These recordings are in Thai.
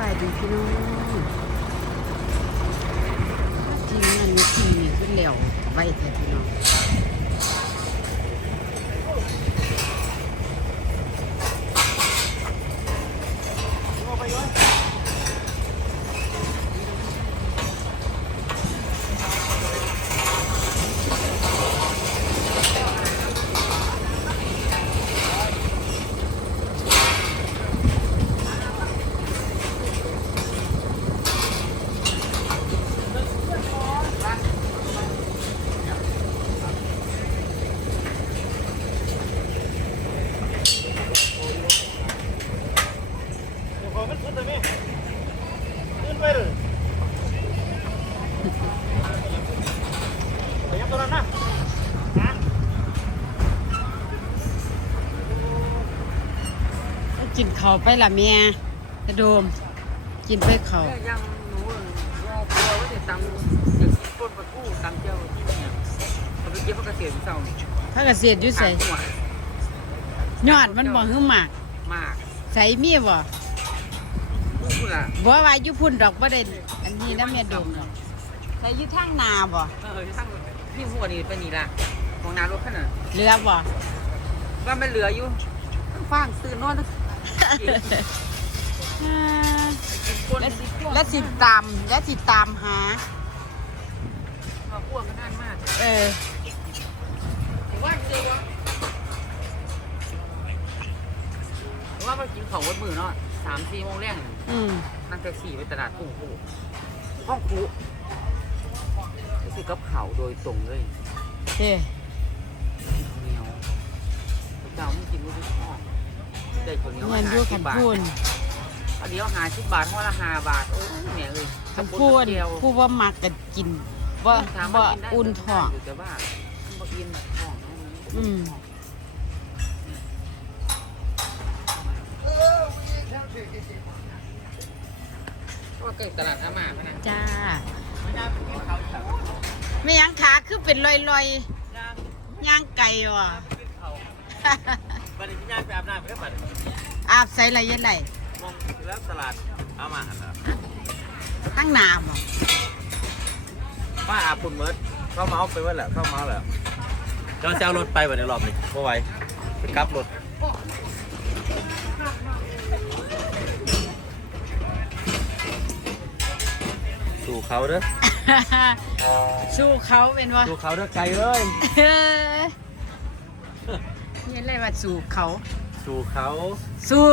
บายดีพี่น้องจริงมันมีทีนี่ขึ้นแล้วไว้แท้พี่น้อง กินเขาวไปละเมียกระโดม กินไปเขาวเนี่ยยังหนูรอเพื่อว่าจะตำเด็กต้นประตูตำเจ้าที่เนี่ยเขาไปเก็บพระเกษตรเศร้าพระเกษตรอยู่ใส่หัวยอดมันบ่หื้อหมากมากใส่มีบ่พูดล่ะบ่ว่าอยู่พุ่นดอกบ่ได้อันนี้นะแม่โดมดอกใส่อยู่ทางนาบ่เออทั้งพี่หัวนี่ไปนี่ล่ะของน้ารถขนาดเรือบ่ว่ามันเหลืออยู่ทั้งฟางตื่นนอนทั้งอ่าคน และและสิตามและสิตามหามาพวกกันนานมากเออว่าเจอวะว่าไปกินของวัดมือเนาะสามสี่โมงแรกอืมนั่งแท็กซี่ไปตลาดกุ้งคู่ห้องคู่รู้สึกกับเขาโดยตรงเลยเด้เหนียวเจ้ามึงกินรู้ทุกข้อ ได้ข้าวเหนียวเงินอยู่ขันพูนข้าวเหนียวหาสิบบาทห้อละห้าบาทโอ้ยแม่เลยขันพูนเดียวผู้ว่ามักก็กินบ่ถามบ่ว่ากินได้อุ่นท้องยู่แต่ว่ามันบ่กินท้องเนาะอืมเพราะว่าเกิดตลาดอามาพะนะจ้าไม่ยังขาคือเป็นลอยๆย่างไก่ว่ะ บัดนี้พี่ย่างไปอาบน้ำไปแล้วบัดนี้อาบใส่ไรยันไรมองแล้วตลาดเอามาหันนะทั้งหนาบ่ป้าอาบปุ่นเมิดเข้าเมาส์ไปว่าแหละเข้าเมาส์แหละเจ้าจะเอารถไปวันนี้รอบนี้เพราะไว้ไปกลับรถสู่เขาเด้อสู้เขาเป็นวะสู่เขาเด้อไกลเอ้ยเฮ้ ยยันไรว่าสู้เขาสู่เขาสู้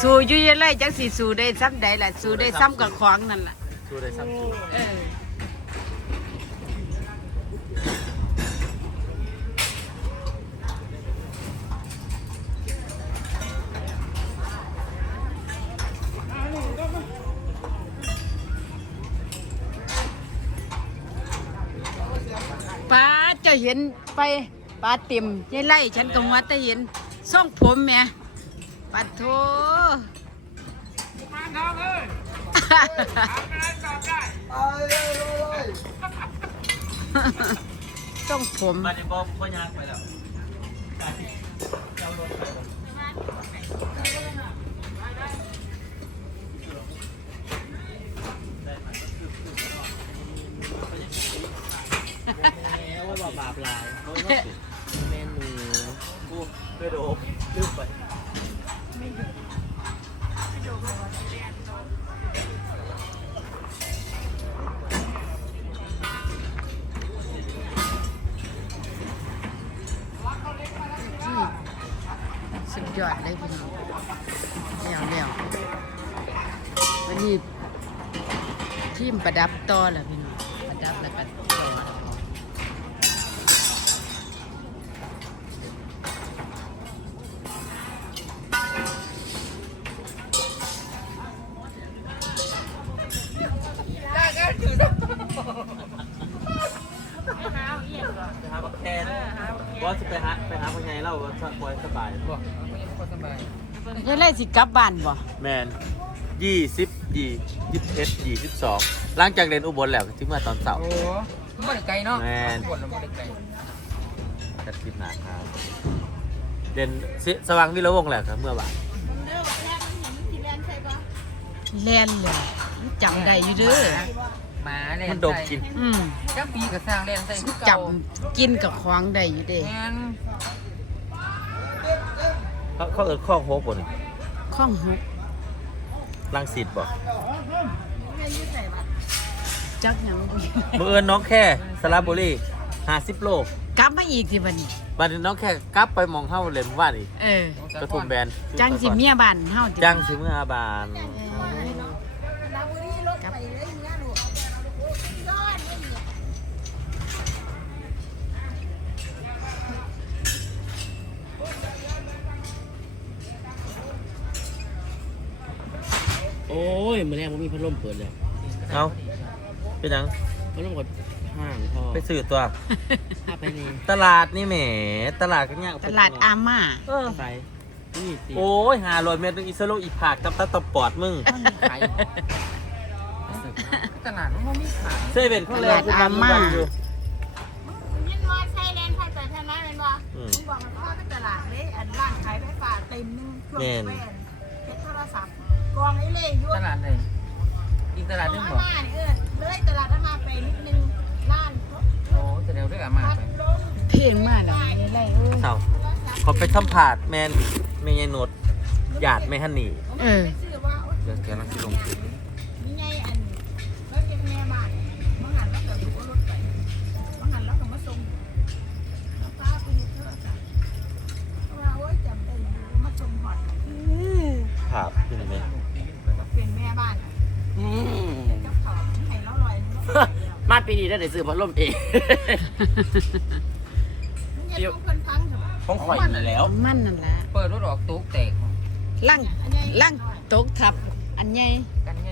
สู้อยู่ยันไรจังสิสู้ได้ซ้ำใดล่ะสู้ได้ซ้ำกับของนั่นล่ะสู่ได้ซ้ำสู่เออป้าเจะเห็นไป ป้าเต็มยายไล่ฉันก็ว่าแต่เห็นซ่องผมแม่ปัดโทต้องผมบัดนี้บ่บ่ย่างไปแล้วว่าบาปลายเม กูไปโดบลืมไปสุดยอดเลยพี่น้องแล้วแล้ววันนี้ทีมประดับต่อแหละพี่ ไปหาไปหาคนไงเล่าว่าปล่อยสบายบอกไม่ยังคนสบายยังไงสิกลับบ้านบ่แมนยี่สิบยี่ยี่สิบเอ็ดยี่สิบสองหลังจากเรียนอุบลแล้วถึงมาตอนเสาร์ โอ้มันบ่ได้ไกลเนาะแม่นคนเราบ่ได้ไกลจัดคลิปหนาครับเรียนสิสว่างวิรวงศ์แหละครับเมื่อบ่ายแล่นเลยจำได้อยู่เด้อ หมาแล่มันนดมใส่กิน อืมจักปีก็สร้างแล่นใส่คือจเก่าำกินกับของได้อยู่เด้แม่นเขาเขาเอิดข้อโฮบ่นี่ข้องหุกลังสิตบ่จักหยังมือเอินน้องแค่สระบุรี50โลกลับมาอีกสิบัดนี้ บัดนี้น้องแค่กลับไปหมองเฮาเลยว่านี่เออ กระทุ่มแบนจังสิเมียบ้านเฮาติจังสิเมื่ออาบาน ยมื่อแรกผมมีพัดลมเปิดเลยเอาเป็นหยังพัดลมกดห้างพอไปซื้อตัวพาไปนี่ตลาดนี่แหม ตลาดก็เนี่ยตลาดอาม่าเออไปนี่สิโอ้ยหาโรยเม็ดนึงอีสโลอีผากกับตาตบปอดมึงขายตลาดมันบ่มีขายเซเว่นเขาเลยคุณมันมันอยู่ยินว่าใช่เลนไฟแต่ใช่ไหมเป็นว่าอืมมึงบอกมันพ่อก็ตลาดเลยอันร้านขายไฟฟ้าเต็มนึงเครื่องแม่นแป้นเพชรโทรศัพท์ กองไอ้เล่ยุ่ตลาดไหนอีกตลาดหนึงอาบ่ม่าเนี่ยเออเลยตลาดอามาไปนิดนึงร้านโอ้จะเร็วด้วยอามาพัดไปลมเพลงมาแล้วนี่ไรเอ้ยเอ้าขอไปสัมผัสแมนแม่ยายโนดหยาดแม่ฮันนี่ เออไปซื้อว่าโอ๊ยเดี๋ยวแกลังสิลง ปีนี้ได้ได้ซื้อพัดลมเองมันจะต้องคนพังใช่ไหมของข่อยนั่นแล้ว มันนั่นล่ะเปิดรถออกตุ๊กแตกล่างล่างตกทับ อันใหญ่กันไง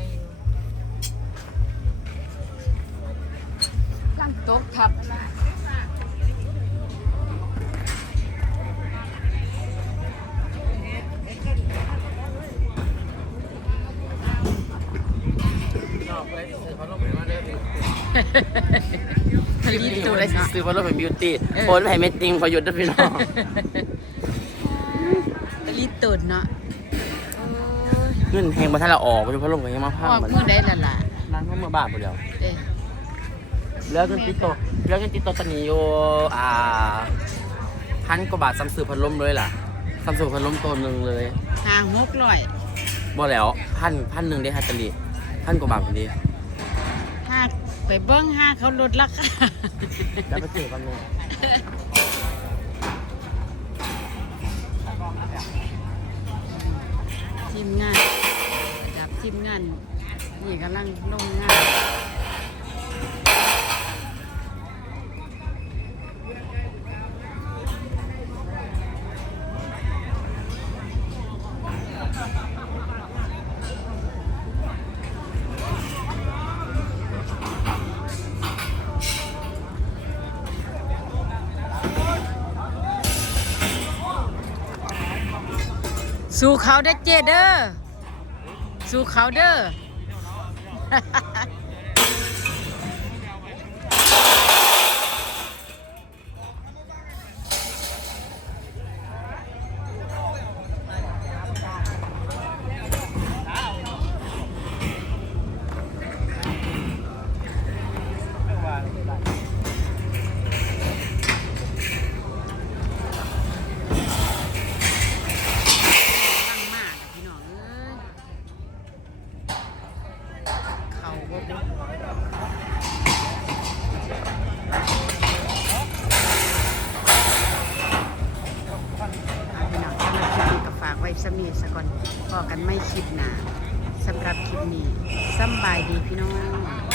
ล่างตกทับ ผลิตตัวเลยเนาะซื้อพัดลมเป็นบิวตี้เออ โอนไปให้เม็ดติงพอหยุดนะพี่น้องผลิตตัวเนาะเงินแหงมาถ้าเราออกมันจะพัดลมกันยังมาพังออกมันมือได้ละล่ะนั่งเข้ามาบ้าไปเดียวเด้เหลือเงินติดตัวเหลือเงินติดตัวตอนนี้อยู่อ่าพันกว่าบาทซัมซุงพัดลมเลยล่ะซัมซุงพัดลมตัวหนึ่งเลยหาหกร้อยบ่แล้วพันพันหนึ่งได้ฮัตตาลี พันกว่าบาทพอดีห้าไปเบิ้งห้าเขาลดราคาแล้วไปเจอกันเลยทีมงานระดับทีมงาน นี่กำลังลงงาน สู่เขาเด้อเจเด้อสู่เขาเด้อ พี่น้องสำหรับคลิปนี้ก็ฝากไว้สมีสก่อนพอกันไม่คลิปหนาสำหรับคลิปนี้สำบายดีพี่น้อง